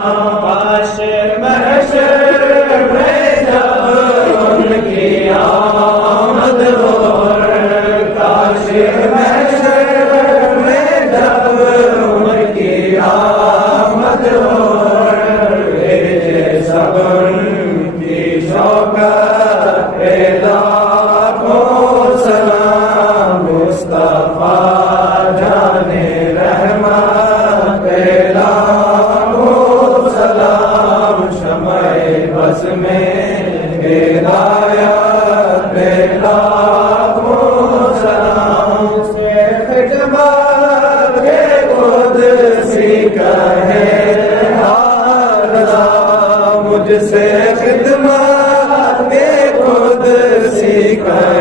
کاش محشر میں جب ان کی آمد ہو، کاش محشر میں جب ان کی آمد ہو، سب ان کی شوکت لاکھوں سلام، مصطفیٰ جانے رحمت لاکھوں سلام، شمع بس میں ہدایت لاکھوں سلام، شیخ جمال کے قدسی کہے مجھ سے خدمت قدسی کر